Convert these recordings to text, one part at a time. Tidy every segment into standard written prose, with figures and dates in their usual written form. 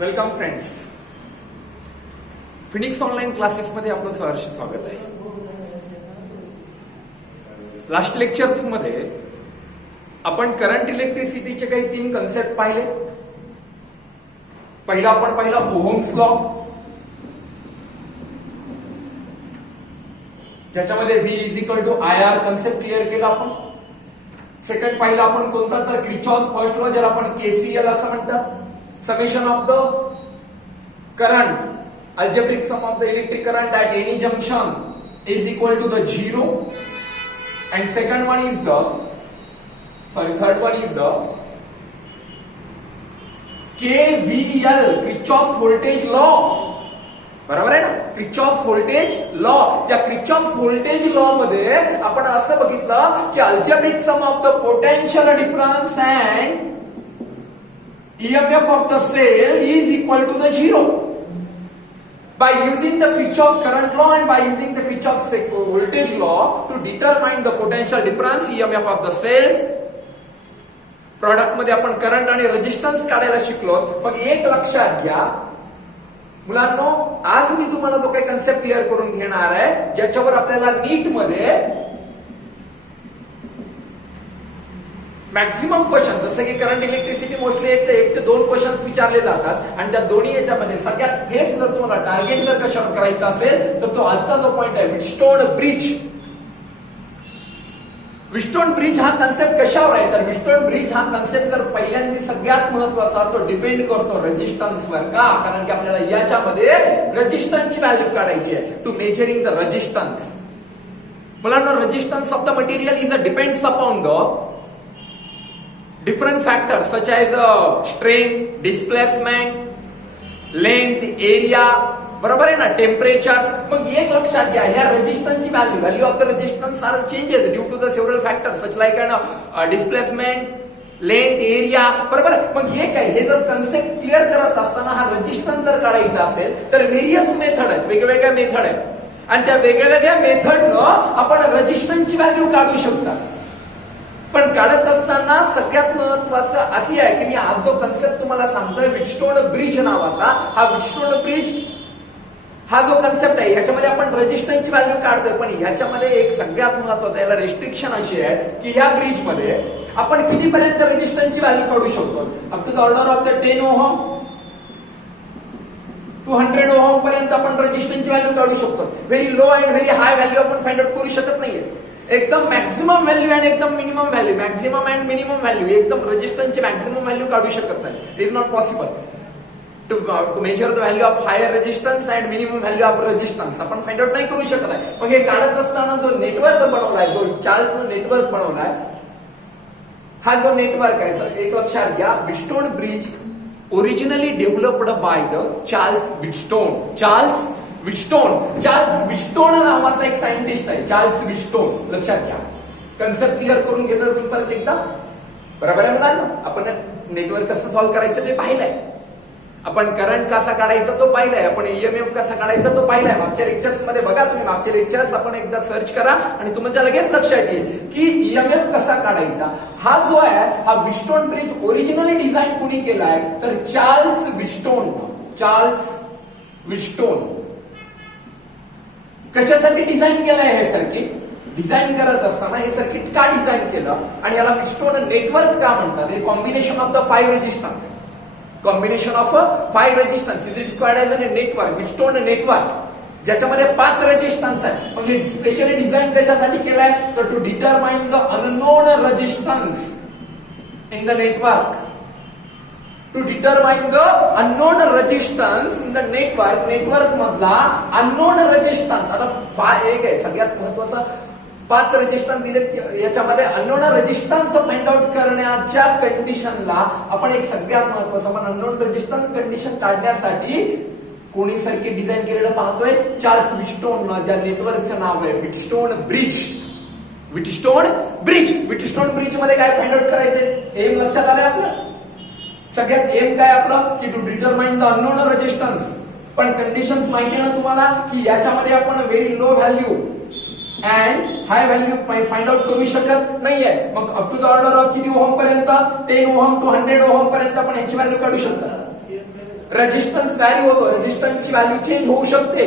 Welcome friends. Phoenix online क्लासेसमध्ये आपलं सहर्ष स्वागत आहे. लास्ट लेक्चर्स मध्ये आपण करंट इलेक्ट्रिसिटीचे काही 3 कन्सेप्ट पाहिले. पहिला आपण पाहिला ओहम्स लॉ, ज्याच्यामध्ये V is equal to IR concept clear केला आपण. सेकंड पाहिला आपण कोणता तर क्रिचॉस फर्स्ट लॉ, ज्याला आपण KCL असं म्हणतात, summation of the current, algebraic sum of the electric current at any junction is equal to the zero. And third one is the KVL, Kirchhoff's voltage law. बरोबर आहे ना, क्रिचॉफ्स व्होल्टेज लॉ. त्या Kirchhoff's voltage law मध्ये आपण असं बघितलं की algebraic sum of the potential difference and EMF of the cell is equal to the zero. By using the Kirchhoff's current law and by using the Kirchhoff's voltage law to determine the potential difference EMF of the cells, product मध्ये आपण current आणि resistance काढायला शिकलो. मग एक लक्षात घ्या मुलांनो, आज मी तुम्हाला जो काही कन्सेप्ट क्लिअर करून घेणार आहे, ज्याच्यावर आपल्याला नीट मध्ये मॅक्झिमम क्वेश्चन, जसं की करंट इलेक्ट्रिसिटी मोस्टली 1 ते 2 क्वेश्चन विचारले जातात आणि त्या दोन्ही याच्यामध्ये सगळ्यात फेस जर तुम्हाला टार्गेट जर कशावर करायचा असेल तर तो आजचा जो पॉइंट आहे व्हीटस्टोन ब्रिज. व्हीटस्टोन ब्रिज हा कन्सेप्ट कशावर आहे तर व्हीटस्टोन ब्रिज हा कन्सेप्ट जर पहिल्यांदा सगळ्यात महत्वाचा तो डिपेंड करतो रेजिस्टन्सवर. का? कारण की आपल्याला याच्यामध्ये रेजिस्टन्सची व्हॅल्यू काढायची आहे टू मेजरिंग द रेजिस्टन्स. मुलांना resistance of the material is a depends upon the different factors such as strength, displacement, length, area, बरोबर आहे ना, टेम्परेचर. मग एक लक्षात घ्या, ह्या रेजिस्टन्सची value of the resistance are changes due to the several factors such like displacement, length, area. बरोबर. मग हे काय, हे जर कन्सेप्ट क्लिअर करत असताना हा रेजिस्टन्स जर काढायचा असेल तर व्हेरियस मेथड आहेत, वेगवेगळ्या मेथड आहेत आणि त्या वेगवेगळ्या मेथडनं आपण रेजिस्टन्सची व्हॅल्यू काढू शकता. पण काढत असताना सगळ्यात महत्वाचं अशी आहे की मी आज जो कन्सेप्ट तुम्हाला सांगतोय व्हीटस्टोन ब्रिज नावाचा, हा व्हीटस्टोन ब्रिज हा जो कन्सेप्ट आहे याच्यामध्ये आपण रेजिस्टन्सची व्हॅल्यू काढतोय. पण याच्यामध्ये एक सगळ्यात महत्वाचं याला रेस्ट्रिक्शन अशी आहे की या ब्रिज मध्ये आपण कितीपर्यंत रेजिस्टन्सची व्हॅल्यू काढू शकतो. Up to the order of the 10 ohm to 100 ohm पर्यंत आपण रेजिस्टन्सची व्हॅल्यू काढू शकतो. Very low and very high value आपण फाइंड आउट करू शकत नाहीये. एकदम मॅक्झिमम व्हॅल्यू आणि एकदम minimum value, maximum and minimum value, एकदम रेजिस्टन्सची मॅक्झिमम व्हॅल्यू काढू शकत नाही. It is not possible to measure the value of higher resistance and minimum value of resistance आपण फाइंड आउट नाही करू शकत आहे. मग हे काढत असताना जो नेटवर्क बनवलाय, जो चार्ल्सनं नेटवर्क बनवलाय, हा जो नेटवर्क आहे सर, एक लक्षात घ्या, Wheatstone bridge originally developed by the Charles Wheatstone. Charles Wheatstone नावाचा एक सायंटिस्ट आहे, चार्ल्स व्हीटस्टोन. लक्षात घ्या, कन्सेप्ट क्लिअर करून घेतलं तुम्ही परत एकदा. बरोबर आहे मुलांना, आपण नेटवर्क कसं सॉल्व्ह करायचं ते पाहिलंय, आपण करंट कसा काढायचा तो पाहिलाय, आपण EMF कसा काढायचा तो पाहिलाय. मागच्या लेक्चर्स मध्ये बघा तुम्ही, मागच्या लेक्चर्स आपण एकदा सर्च करा आणि तुमच्या लगेच लक्षात येईल की EMF कसा काढायचा. हा जो आहे हा व्हीटस्टोन ब्रिज ओरिजिनली डिझाईन कुणी केलाय तर चार्ल्स व्हीटस्टोन. कशासाठी डिझाईन केलंय हे सर्किट? डिझाईन करत असताना हे सर्किट का डिझाईन केलं आणि याला व्हीटस्टोन नेटवर्क का म्हणतात? हे combination of the 5 resistance, combination of 5 resistance is described as a network, Wheatstone network, ज्याच्यामध्ये 5 रेजिस्टन्स आहे. मग हे स्पेशली डिझाईन कशासाठी केलंय तर to determine the unknown resistance in the network. To determine the unknown resistance in the network मधला unknown resistance. आता एक आहे सगळ्यात महत्वाचं, 5 रेजिस्टन्स दिलेत, याच्यामध्ये अननोन रेजिस्टन्स फाइंड आउट करण्याच्या कंडिशनला आपण एक सगळ्यात महत्वाचं आपण अननोन रेजिस्टन्स कंडिशन काढण्यासाठी कोणी सर्किट डिझाईन केलेलं पाहतोय? Charles Wheatstone. ज्या नेटवर्कचं नाव आहे व्हीटस्टोन ब्रिज. व्हीटस्टोन ब्रिज मध्ये काय फाइंड आउट करायचंय? एम लक्षात आलंय आपलं? सगळ्यात एम काय आपलं की to determine the unknown resistance. पण कंडिशन्स माहिती आहे ना तुम्हाला की याच्यामध्ये आपण very low value and high value find out करू शकत नाहीये. मग up to the order of किती ओहम पर्यंत? 10 ओहम टू 100 ओहम पर्यंत आपण ह्याची व्हॅल्यू काढू शकतो. रेजिस्टन्स व्हॅल्यू होतो, रेजिस्टन्सची व्हॅल्यू चेंज होऊ शकते.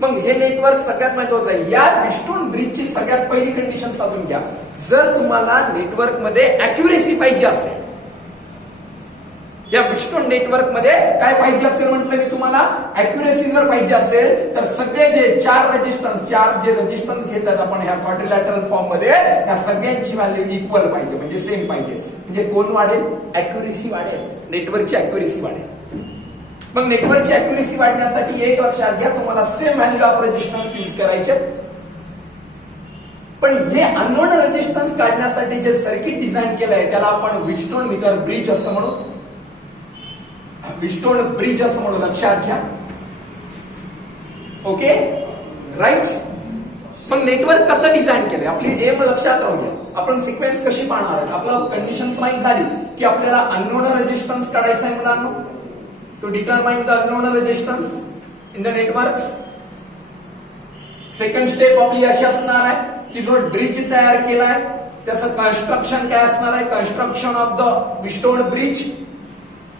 मग हे नेटवर्क सगळ्यात महत्वाचं आहे. या व्हीटस्टोन ब्रिजची सगळ्यात पहिली कंडिशन समजून घ्या. जर तुम्हाला नेटवर्क मध्ये अॅक्युरेसी पाहिजे असेल, या व्हीटस्टोन नेटवर्क मध्ये काय पाहिजे असेल म्हटलं मी तुम्हाला, अॅक्युरेसी जर पाहिजे असेल तर सगळे जे चार जे रेजिस्टन्स घेतात आपण ह्या क्वाड्रिलॅटरल फॉर्म मध्ये, त्या सगळ्यांची व्हॅल्यू इक्वल पाहिजे, म्हणजे सेम पाहिजे. म्हणजे कोण वाढेल? अॅक्युरेसी वाढेल, नेटवर्कची अॅक्युरेसी वाढेल. मग नेटवर्कची अॅक्युरेसी वाढण्यासाठी एक लक्षात घ्या, तुम्हाला same value of resistance use करायचे. पण हे अननोन रेजिस्टन्स काढण्यासाठी जे सर्किट डिझाईन केलंय त्याला आपण व्हीटस्टोन मीटर ब्रिज असं म्हणू. व्हीटस्टोन ब्रिज असं म्हणून लक्षात घ्या. Okay, right. मग नेटवर्क कसं डिझाईन केलंय, आपली एम लक्षात राहू द्या. आपण सिक्वेन्स कशी पाहणार आहे, आपल्याला कंडिशन्स माहित झाली की आपल्याला अननोन रेजिस्टन्स काढायचा आहे मुलांनो. To determine the unknown resistance in the network, second step आपली अशी असणार आहे की जो ब्रिज तयार केलाय त्याचं कन्स्ट्रक्शन काय असणार आहे, construction of the Wheatstone bridge.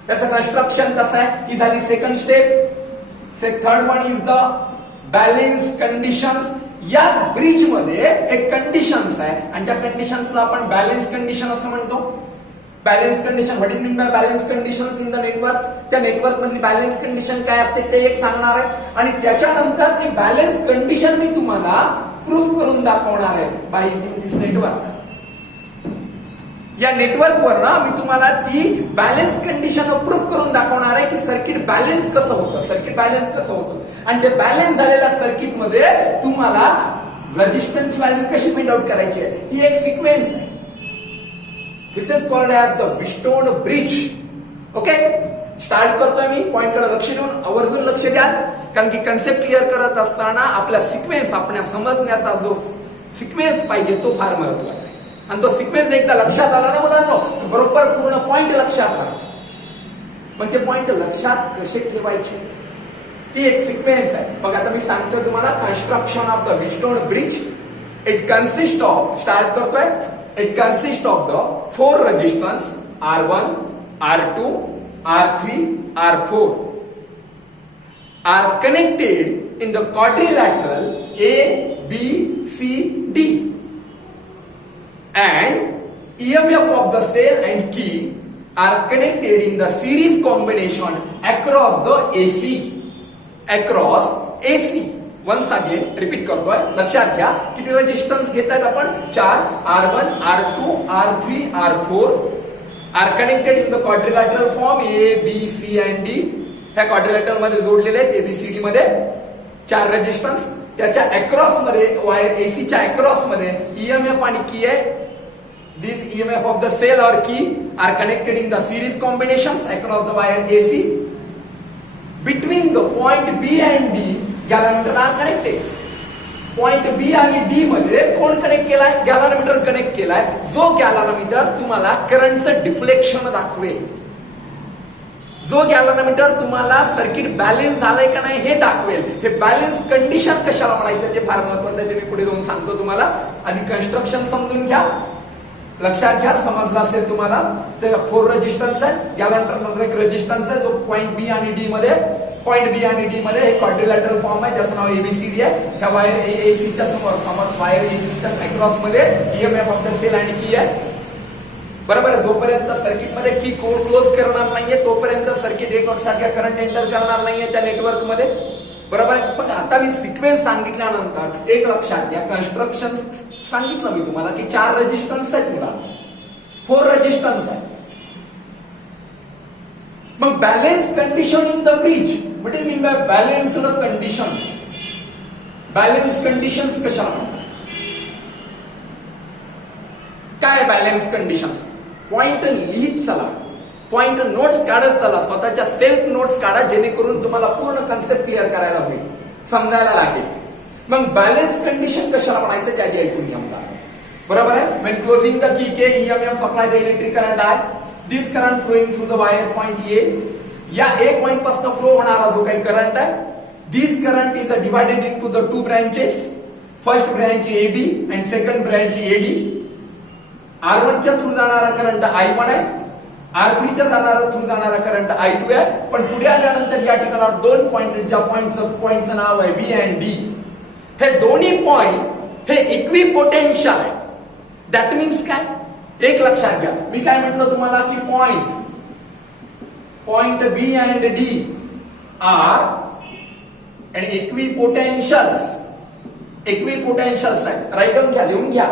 त्याचं कन्स्ट्रक्शन कसं आहे ही झाली second step. Third one is the balance conditions. या ब्रिज मध्ये एक कंडिशन्स आहे आणि त्या कंडिशन्सला आपण बॅलेन्स कंडिशन असं म्हणतो. Balance condition, what is mean by balance conditions in the network. त्या नेटवर्क मधली बॅलेन्स कंडिशन काय असते ते एक सांगणार आहे आणि त्याच्यानंतर ती बॅलेन्स कंडिशन मी तुम्हाला प्रूफ करून दाखवणार आहे बाय युजिंग दिस नेटवर्क. या नेटवर्कवर ना मी तुम्हाला ती बॅलेन्स कंडिशन प्रूफ करून दाखवणार आहे की सर्किट बॅलेन्स कसं होतं, सर्किट बॅलेन्स कसं होतं. आणि ते बॅलेन्स झालेल्या सर्किट मध्ये तुम्हाला रेजिस्टन्सची व्हॅल्यू कशी फाइंड आउट करायची आहे, ही एक सिक्वेन्स आहे. This is called as the Wheatstone bridge. Okay, start करतोय मी, पॉइंटकडे लक्ष देऊन आवर्जून लक्ष द्या, कारण की कन्सेप्ट क्लिअर करत असताना आपला सिक्वेन्स, आपण समजण्याचा जो सिक्वेन्स पाहिजे तो फार महत्वाचा आहे. आणि तो सिक्वेन्स एकदा लक्षात आला ना मुलांनो, बरोबर पूर्ण पॉइंट लक्षात राहतो. पण ते पॉइंट लक्षात कसे ठेवायचे ती एक सिक्वेन्स आहे. मग आता मी सांगतो तुम्हाला construction of the Wheatstone bridge. It consist of, start करतोय, it consist of the 4 resistance R1, R2, R3, R4 are connected in the quadrilateral A, B, C, D. And EMF of the cell and key are connected in the series combination across the AC. Across AC. Once again repeat करतोय, लक्षात घ्या किती resistance घेतायत आपण, 4. R1, R2, R3, R4 are connected in the quadrilateral form A, B, C and D. ह्या quadrilateral मध्ये जोडलेले आहेत ABCD मध्ये 4 रेजिस्टन्स. त्याच्या अक्रॉस मध्ये वायर एसीच्या अक्रॉस मध्ये EMF आणि की आहे. These EMF of the cell or key are connected in the series combinations across the wire AC. Between the point B and D, galvanometer are connected. Point B आणि D मध्ये कोण connect केलाय, गॅलॅनोमीटर connect केलाय. जो गॅलॅनोमीटर तुम्हाला करंटचं deflection दाखवेल, जो गॅलॅनोमीटर तुम्हाला सर्किट बॅलेन्स झालंय का नाही हे दाखवेल. हे बॅलेन्स कंडिशन कशाला म्हणायचं ते फार महत्वाचं आहे, ते मी पुढे जाऊन सांगतो तुम्हाला. आधी कन्स्ट्रक्शन समजून घ्या, लक्षात घ्या, समजलं असेल तुम्हाला. तर 4 रेजिस्टन्स आहे, गॅलॅनोमीटर एक रेजिस्टन्स आहे जो पॉइंट बी आणि डी मध्ये, पॉइंट बी आणि डी मध्ये एक क्वाड्रिलॅटरल फॉर्म आहे ज्याचं नाव एबीसीडी आहे. ह्या वायर एसीच्या समोर, समज वायर एसीच्या अक्रॉस मध्ये EMF ऑफ द सेल आणि की आहे. बरोबर आहे. जोपर्यंत सर्किट मध्ये की क्लोज करणार नाहीये तोपर्यंत सर्किट एक लक्षात घ्या करंट एंटर करणार नाहीये त्या नेटवर्क मध्ये. बरोबर आहे. पण आता मी सिक्वेन्स सांगितल्यानंतर एक लक्षात घ्या, कन्स्ट्रक्शन सांगितलं मी तुम्हाला की 4 रेजिस्टन्स आहेत मुला, 4 रेजिस्टन्स आहे. मग balance condition in the bridge, what is mean by balanced conditions. Balance conditions कशाला म्हणतात, काय बॅलेन्स कंडिशन्स. पॉइंट लिहित चला, पॉइंट नोट्स काढत चला, स्वतःच्या सेल्फ नोट्स काढा जेणेकरून तुम्हाला पूर्ण कन्सेप्ट क्लिअर करायला होईल, समजायला लागेल. मग बॅलेन्स कंडिशन कशाला म्हणायचं त्याआधी ऐकून घ्या मला. बरोबर आहे. when closing the key K EMF supply the electric current I, this current flowing through the wire point A, या एक पॉइंट पासून फ्लो होणारा जो काही करंट आहे, this current is divided into the 2 branches, first branch AB and second branch AD. R1 च्या through जाणारा current I1 आहे R3 च्या थ्रू जाणारा करंट I2 आहे, पण पुढे आल्यानंतर या ठिकाणावर दोन पॉइंट, ज्या पॉइंटचं नाव आहे B and D. हे दोन्ही पॉइंट हे इक्विपोटेन्शियल आहे. दॅट मीन्स काय, एक लक्षात घ्या, मी काय म्हटलं तुम्हाला की point B and D are आणि इक्विपोटेन्शियल्स आहे. राईट डाऊन घ्या, लिहून घ्या.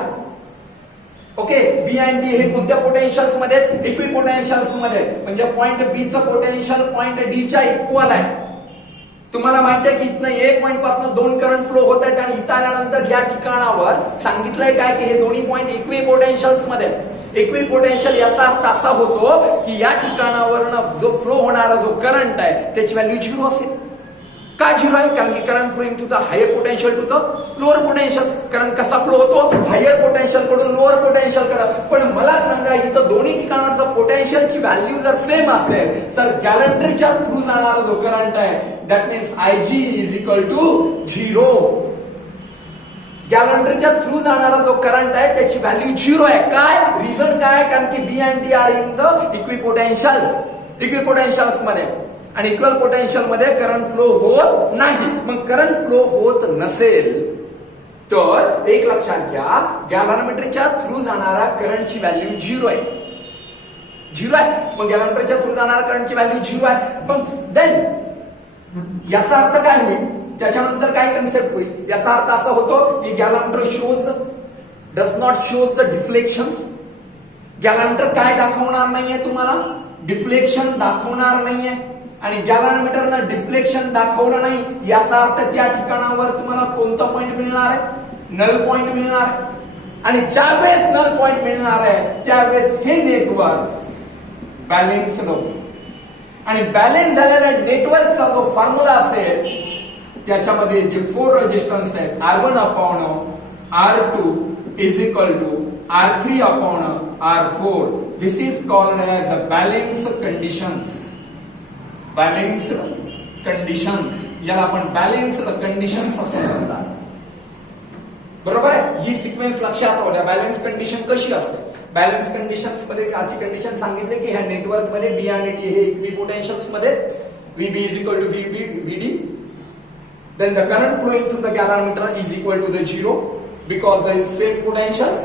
ओके, बी अँड डी हे कोणत्या पोटेन्शियल्स मध्ये, इक्विपोटेन्शियल्स मध्ये, म्हणजे पॉइंट बी चं पोटेन्शियल पॉइंट डी च्या इक्वल आहे. तुम्हाला माहिती आहे की इथनं एक पॉइंट पासून दोन करंट फ्लो होत आहेत आणि इथं आल्यानंतर या ठिकाणावर सांगितलंय काय की हे दोन्ही पॉइंट इक्विपोटेन्शियल्स मध्ये. इक्विपोटेन्शियल याचा अर्थ असा होतो की या ठिकाणावरनं जो फ्लो होणारा जो करंट आहे त्याची व्हॅल्यू 0 असेल. का 0 आहे, कारण की current flowing to the higher potential to the lower potential. Current कसा फ्लो होतो, हायर पोटेन्शियल कडून लोअर पोटेन्शियल कडे. पण मला सांगा, इथं दोन्ही ठिकाणावरचं पोटेन्शियलची व्हॅल्यू जर सेम असेल तर गॅलंट्रीच्या थ्रू जाणारा जो करंट आहे that means IG is equal to 0. गॅलंट्रीच्या थ्रू जाणारा जो करंट आहे त्याची व्हॅल्यू 0 आहे. काय रिझन काय, कारण की B and D are in the equipotentials मध्ये आणि इक्वल पोटेन्शियल मध्ये करंट फ्लो होत नाही. मग करंट फ्लो होत नसेल तर एक लक्षात घ्या, गॅलॅनोमीटरच्या थ्रू जाणारा करंटची व्हॅल्यू 0 आहे. 0 आहे. मग गॅलॅनोमीटरच्या थ्रू जाणारा करंटची व्हॅल्यू 0 आहे. पण देन याचा अर्थ काय होईल, त्याच्यानंतर काय कन्सेप्ट होईल, याचा अर्थ असा होतो की गॅलॅनोमीटर डज नॉट शोज द डिफ्लेक्शन्स. गॅलॅनोमीटर काय दाखवणार नाहीये तुम्हाला, डिफ्लेक्शन दाखवणार नाहीये. आणि गॅलॅनोमीटरनं डिफ्लेक्शन दाखवलं नाही याचा अर्थ त्या ठिकाणावर तुम्हाला कोणता पॉइंट मिळणार आहे, नल पॉइंट मिळणार आहे. आणि ज्यावेळेस नल पॉइंट मिळणार आहे त्यावेळेस हे नेटवर्क बॅलेन्स नव्हतं. आणि बॅलेन्स झालेल्या नेटवर्कचा जो फॉर्म्युला असेल त्याच्यामध्ये जे 4 रेजिस्टन्स आहेत R1 upon R2 is equal to R3 upon R4. This is called as a balance conditions. Balanced conditions, याला आपण बॅलेन्स्ड कंडिशन्स असं म्हणतात. बरोबर आहे. ही सिक्वेन्स लक्षात राहू द्या. बॅलन्स कंडिशन कशी असते, बॅलन्स कंडिशन्स मध्ये अशी कंडिशन सांगितले की ह्या नेटवर्क मध्ये बी आणि डी हे इक्विपोटेन्शियल्स मध्ये VB is equal to VD. Then the current flowing through the galvanometer is equal to the 0 because there is same potentials.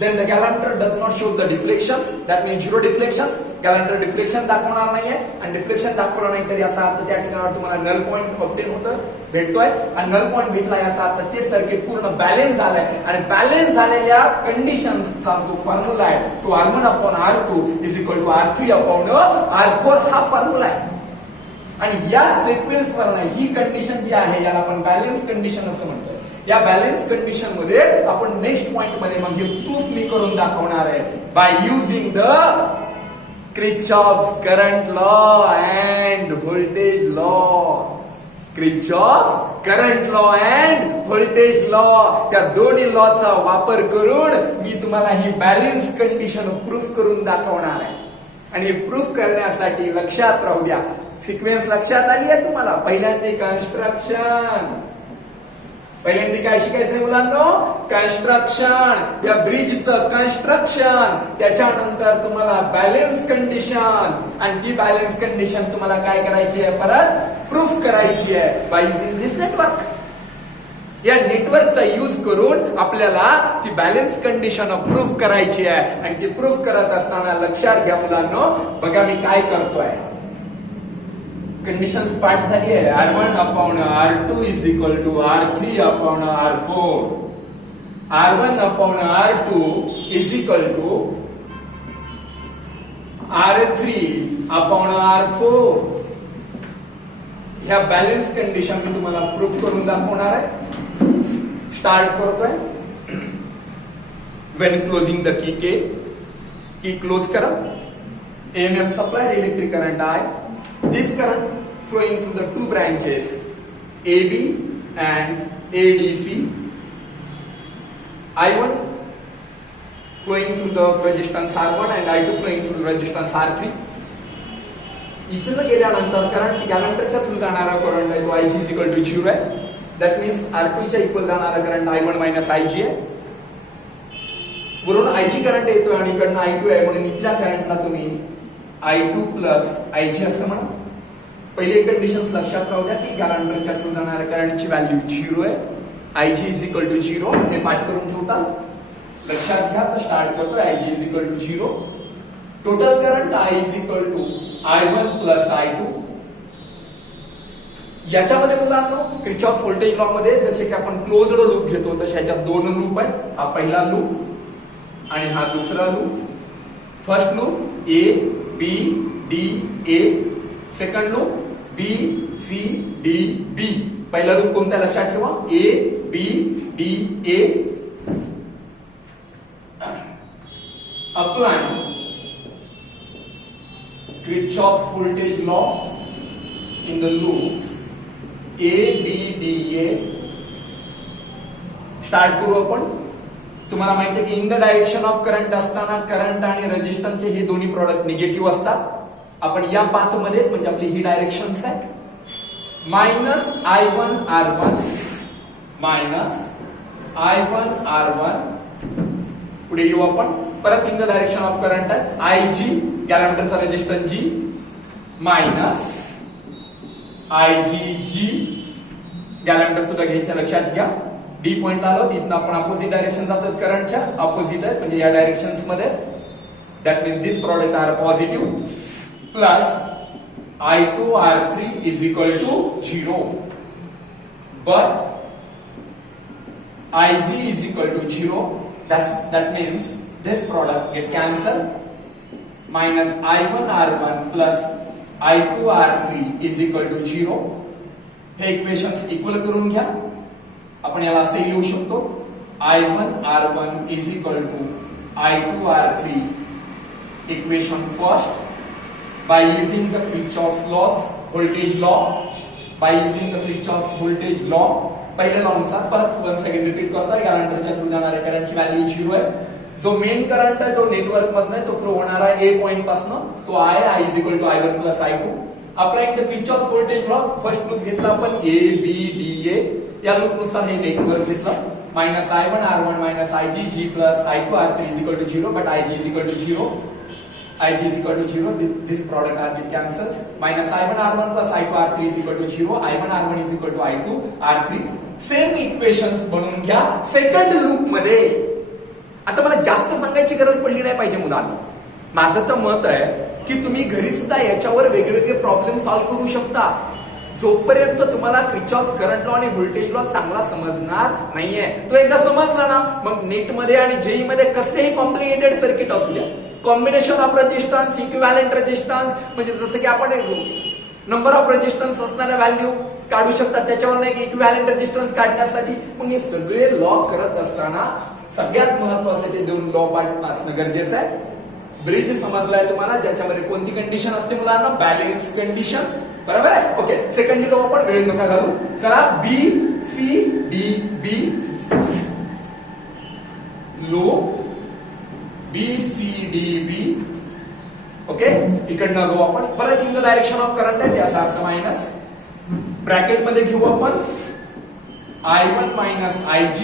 Then the galvanometer does not show the deflections. That means 0 deflections. galvanometer deflection दाखवणार नाहीये आणि deflection दाखवलं नाही तर याचा अर्थ त्या ठिकाणावर तुम्हाला नल पॉइंट ऑब्टेन होतं, भेटतोय. आणि नल पॉइंट भेटला याचा अर्थ ते सर्किट पूर्ण बॅलेन्स झालंय. आणि बॅलेन्स झालेल्या कंडिशन्सचा जो फॉर्म्युला आहे तो R1 upon R2 is equal to R3 upon R4 हा फॉर्म्युला आहे. आणि या सिक्वेन्सवर ही कंडिशन जी आहे याला आपण बॅलेन्स कंडिशन असं म्हणतो. या बॅलेन्स कंडिशन मध्ये आपण नेक्स्ट पॉइंट मध्ये मग हे प्रूफ मी करून दाखवणार आहे by using the Kirchhoff's current law and voltage law. Kirchhoff's current law and voltage law, त्या दोन्ही लॉचा वापर करून मी तुम्हाला ही बॅलेन्स कंडिशन प्रूफ करून दाखवणार आहे. आणि प्रूफ करण्यासाठी लक्षात राहू द्या, सिक्वेन्स लक्षात आली आहे तुम्हाला. पहिल्यांदा कन्स्ट्रक्शन, पहिल्यांदा काय शिकायचंय मुलांनो, कन्स्ट्रक्शन. या ब्रिजचं कन्स्ट्रक्शन, त्याच्यानंतर तुम्हाला बॅलेन्स कंडिशन आणि ती बॅलेन्स कंडिशन तुम्हाला काय करायची आहे, परत प्रूफ करायची आहे बाय युजिंग दिस नेटवर्क. या नेटवर्कचा यूज करून आपल्याला ती बॅलेन्स कंडिशन प्रूफ करायची आहे. आणि ती प्रूफ करत असताना लक्षात घ्या मुलांनो, बघा मी काय करतोय. कंडिशन स्टार्ट झाली आहे. R1 upon R2 is equal to R3 upon R4. R1 upon R2 is equal to R3 upon R4. ह्या बॅलेन्स कंडिशन मी तुम्हाला प्रूफ करून दाखवणार आहे. स्टार्ट करतोय. when closing the key close करा. EMF supplied electric current I. This current flowing through the two branches AB and ADC. I1 flowing through the resistance R1 and I2 flowing through the resistance R3. इथून गेल्यानंतर current गॅलॅनोमीटरच्या through जाणारा current आहे तो IG is equal to 0 आहे. That means R2 च्या equal जाणारा current I1 minus IG आहे. वरून IG करंट येतोय आणि इकडनं I2 आहे म्हणून इथल्या करंटला तुम्ही I2 प्लस IG असं म्हणा. पहिले कंडिशन्स लक्षात राहू द्या की गॅलंडरच्या थ्रू जाणाऱ्या करंटची व्हॅल्यू 0 आहे. IG इज इक्वल टू 0 हे पाठ करून ठेवता. लक्षात घ्या. तर स्टार्ट करतो. IG is equal to 0. Total current I is equal to I1 plus I2. याच्यामध्ये मुलांनो क्रिचॉफ व्होल्टेज लॉ मध्ये जसे की आपण क्लोज्ड लूप घेतो तसे ह्याच्यात दोन लूप आहेत. हा पहिला लूप आणि हा दुसरा loop. First loop A B D A. Second loop B C D B. पहिला लूप कोणता लक्षात ठेवा. A B D A. Apply Kirchhoff's voltage law in the loops A B D A. Start करू आपण. तुम्हाला माहिती आहे की in the direction of current असताना करंट आणि रेजिस्टन्सचे हे दोन्ही प्रॉडक्ट निगेटिव्ह असतात. आपण या पाथ मध्ये म्हणजे आपली ही डायरेक्शन्स आहे. Minus I1 R1 minus I1 R1. पुढे येऊ आपण. परत in the direction of current आहे IG गॅलंडरचा रेजिस्टन्स G मायनस IgG. गॅलंडर सुद्धा घ्यायचं लक्षात घ्या. डी पॉइंटला आलो तिथून आपण अपोजिट डायरेक्शन जातो. करंटच्या अपोजिट आहे म्हणजे या डायरेक्शन्स मध्ये. That means this product are positive. Plus I2 R3 is equal to 0. But Ig is equal to 0. That means this product get cancelled. Minus I1 R1 plus I2 R3 is equal to 0. हे equations equal करून घ्या. आपण याला असे लिहू शकतो. I1 R1 is equal to I2 R3. Equation first. By using the Kirchhoff's laws, voltage law, by using the Kirchhoff's voltage law, पहिल्या law नुसार परत वन सेकंड रिपीट करतोय. गॅलंडरच्या थ्रू जाणाऱ्या करंटची व्हॅल्यू 0 आहे. जो मेन करंट आहे जो नेटवर्क मधनं तो फ्लो होणार आहे A पॉइंट पासून तो आहे I is equal to I1 plus I2. Applying the Kirchhoff's voltage law. First loop घेतला आपण A B D A. या लूप नुसार हे नेटवर्क घेतलं. Minus I1 R1 minus IgG plus I2 R3 is equal to 0. But IG is equal to 0. Ig is equal to 0. This product R get cancels. Minus I1 R1 plus I2 R3 is equal to 0. I1 R1 is equal to I2 R3. Same equations बनवून घ्या second loop मध्ये. आता मला जास्त सांगायची गरज पडली नाही पाहिजे मुलांना. माझं तर मत आहे की तुम्ही घरी सुद्धा याच्यावर वेगवेगळे प्रॉब्लेम सॉल्व्ह करू शकता. जोपर्यंत तुम्हाला क्रिचॉफ्स करंट लॉ आणि व्होल्टेज लॉ चांगला समजणार नाहीये. तो एकदा समजला ना मग नेटमध्ये आणि जेई मध्ये कसलेही कॉम्प्लिकेटेड सर्किट असू द्या. Combination of resistance equivalent resistance म्हणजे जसं की आपण नंबर ऑफ रेजिस्टन्स असणाऱ्या व्हॅल्यू काढू शकतात. त्याच्यावर एक इक्विव्हॅलंट रेजिस्टन्स काढण्यासाठी मग हे सगळे लॉ करत असताना सगळ्यात महत्वाचं ते दोन लॉ पार्ट असणं गरजेचं आहे. ब्रिज समजलाय तुम्हाला ज्याच्यामध्ये कोणती कंडिशन असते मुलांना. Balance condition. बरोबर आहे. ओके. सेकंडली जाऊ आपण. वेळ नका घालू. चला B C D B loop B C D B. Okay. इकडनं जाऊ आपण. परत in the direction of current आहे त्याचा अर्थ मायनस. ब्रॅकेट मध्ये घेऊ आपण I1 मायनस IG.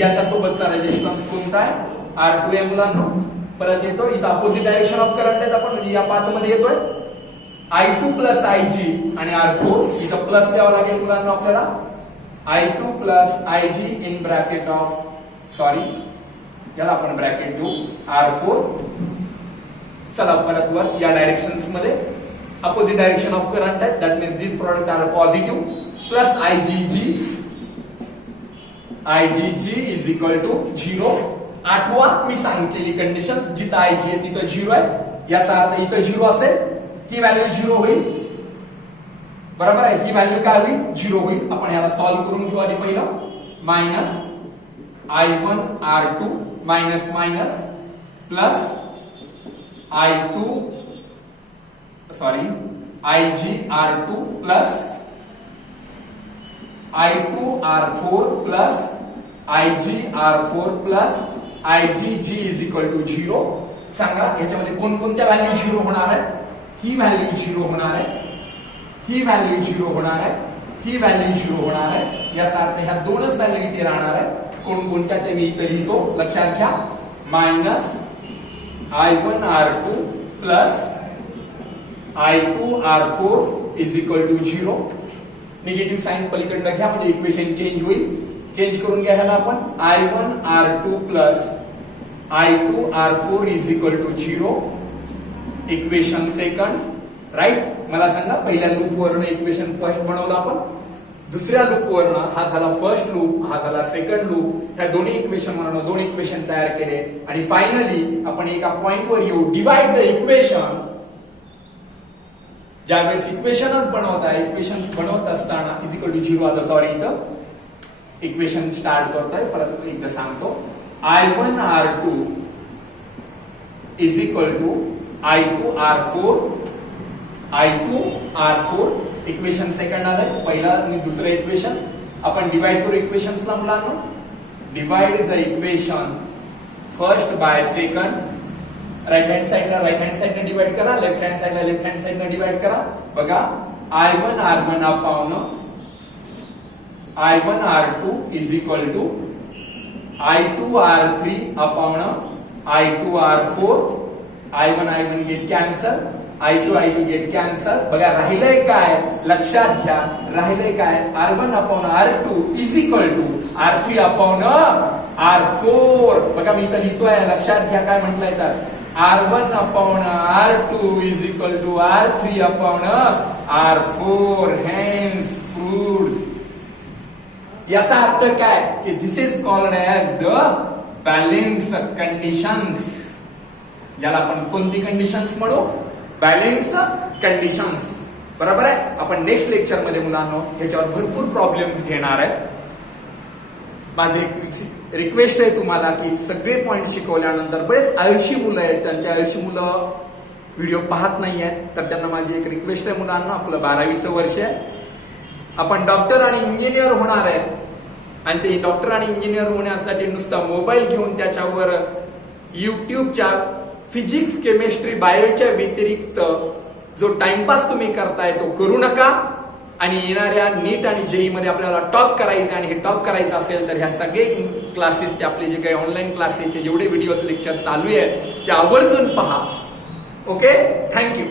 याच्या सोबतचा रेजिस्टन्स कोणता आहे R2 आहे मुलांनो. परत येतो इथं अपोजिट डायरेक्शन ऑफ करंट आहेत आपण म्हणजे या पाथ मध्ये येतोय. I2 प्लस IG आणि R4 इथं प्लस द्यावं लागेल मुलांना आपल्याला. I2 plus IG in bracket of sorry याला आपण ब्रॅकेट देऊ R4. चला परत वर या डायरेक्शन्स मध्ये अपोजिट डायरेक्शन ऑफ करंट आहे. That means this product are positive. Plus IgG is equal to 0. आठवा मी सांगितलेली कंडिशन जिथं IG आहे तिथं 0 आहे. याचा अर्थ इथं 0 असेल ही व्हॅल्यू 0 होईल. बरोबर आहे. ही व्हॅल्यू काय होईल 0 होईल. आपण याला सॉल्व्ह करून घेऊ आधी पहिलं. Minus I1 R2 minus minus plus I2 sorry IG R2 plus I2 R4 plus IG R4 plus IgG is equal to 0. सांगा याच्यामध्ये कोणकोणत्या व्हॅल्यू 0 होणार आहे. ही व्हॅल्यू 0 होणार आहे. ही व्हॅल्यू 0 होणार आहे. ही व्हॅल्यू 0 होणार आहे. याचा अर्थ ह्या दोनच व्हॅल्यू इथे राहणार आहेत. कोणकोणत्या ते मी इथे लिहितो लक्षात घ्या. Minus I1 R2 plus I2R4 is equal to 0. Negative sign पलीकडे घ्या म्हणजे इक्वेशन चेंज होईल. चेंज करून घ्या ह्याला आपण I1R2 plus I2R4 is equal to 0. Equation second. Right. मला सांगा पहिल्या लूप वरनं इक्वेशन फर्स्ट बनवलं आपण. दुसऱ्या लूप वरनं हा झाला फर्स्ट लूप, हा झाला सेकंड लूप. ह्या दोन्ही इक्वेशन वरनं दोन इक्वेशन तयार केले आणि फायनली आपण एका पॉइंटवर येऊ. Divide the equation. ज्यावेळेस इक्वेशनच बनवताय, इक्वेशन बनवत असताना इज इक्वल टू 0 आलं. सॉरी, इथं इक्वेशन स्टार्ट करतोय, परत इथं सांगतो. I1R2 is equal to I2R4. I2R4 equation second आलंय. पहिला आणि दुसरं इक्वेशन आपण डिवाइड करू इक्वेशन्सला मुलांना. Divide the equation first by second. Right hand साइडला राईट हँड साइडने डिवाइड करा, लेफ्ट हँड साइडला लेफ्ट हँड साइडने डिवाइड करा. बघा I1R1 upon I1R2 is equal to I2R3 upon I2R4. I1 get cancel, I2 get cancel. बघा राहिलंय काय, लक्षात घ्या. राहिलंय काय, R1 upon R2 is equal to R3 upon R4. बघा मी इथं लिहितोय, लक्षात घ्या काय म्हटलंय तर R1 upon R2 is equal to R3 upon R4. Hence proved. याचा अर्थ काय की this is called as the balance conditions. याला आपण कोणती कंडिशन्स म्हणू, बॅलेन्स कंडिशन्स. बरोबर आहे. आपण नेक्स्ट लेक्चर मध्ये मुलांनो ह्याच्यावर भरपूर प्रॉब्लेम्स घेणार आहेत. माझी रिक्वेस्ट आहे तुम्हाला की सगळे पॉइंट शिकवल्यानंतर बरेच आळशी मुलं आहेत, त्यांच्या आळशी मुलं व्हिडिओ पाहत नाही आहेत, तर त्यांना माझी एक रिक्वेस्ट आहे मुलांना. आपलं 12वीचं वर्ष आहे, आपण डॉक्टर आणि इंजिनियर होणार आहे आणि ते डॉक्टर आणि इंजिनियर होण्यासाठी नुसता मोबाईल घेऊन त्याच्यावर युट्यूबच्या फिजिक्स, केमिस्ट्री, बायोच्या व्यतिरिक्त जो टाइमपास तुम्ही करताय तो करू नका. आणि येणाऱ्या नीट आणि जेई मध्ये आपल्याला टॉप करायचं आणि हे टॉप करायचं असेल तर ह्या सगळे क्लासेसचे आपले जे काही ऑनलाईन क्लासेसचे जेवढे व्हिडिओ लेक्चर चालू आहेत ते आवर्जून पहा. Okay, thank you.